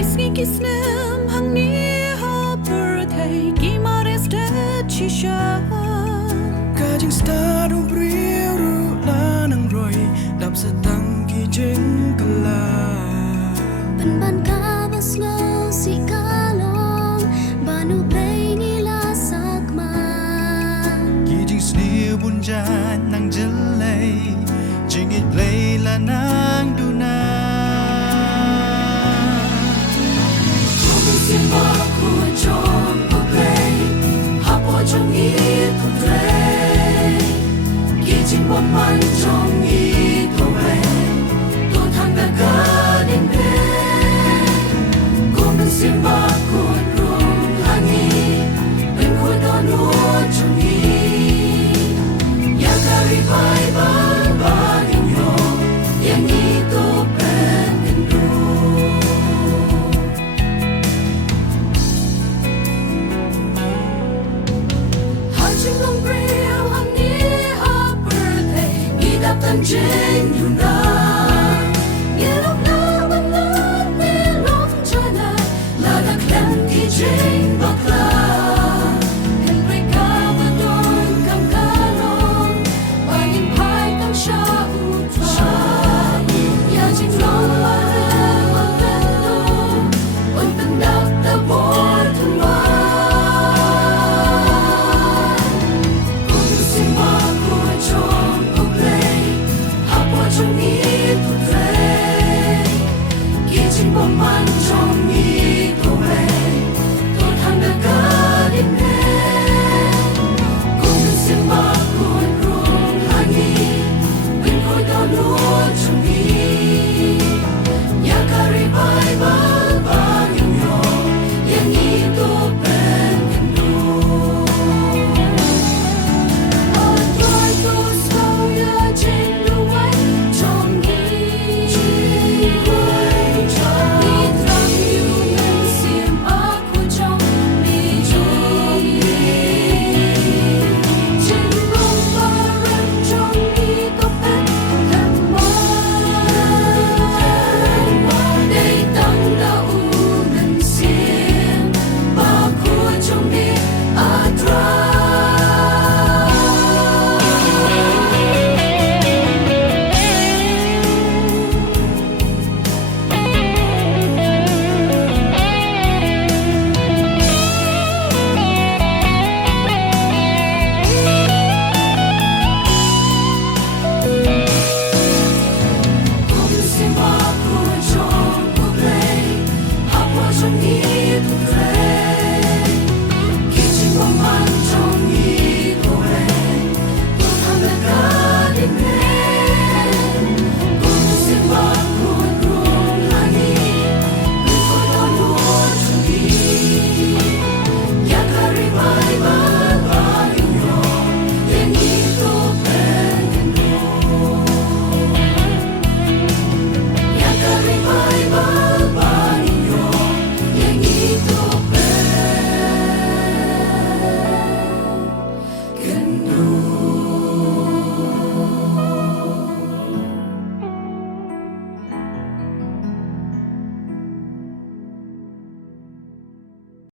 Kisnem hangni ha birthday gimareste chisha Kajing star du priru lanang roy dap setang ki jeng kala Ban ka baslo si kalong banu play nila sakma Ki jing sni bun jan nang jelai jing it play lanang duna Simba ku chom ko play hapo chong i tu play Kijing bo man chong i tu play Tu thang da ga din play Kumen simba ku rong hani Ben ku don lu chong i Ya kari bai ban ban yo Yang itu pen kendu Long real honey her birthday Need up and jing you know Get up now and not me long china Not a clanky jing bakla Can break up a dawn come kalong Buying pie come sha utra Ya jing long la la bendo Open up the board to Trong ý tu thế, kia chính bom man trong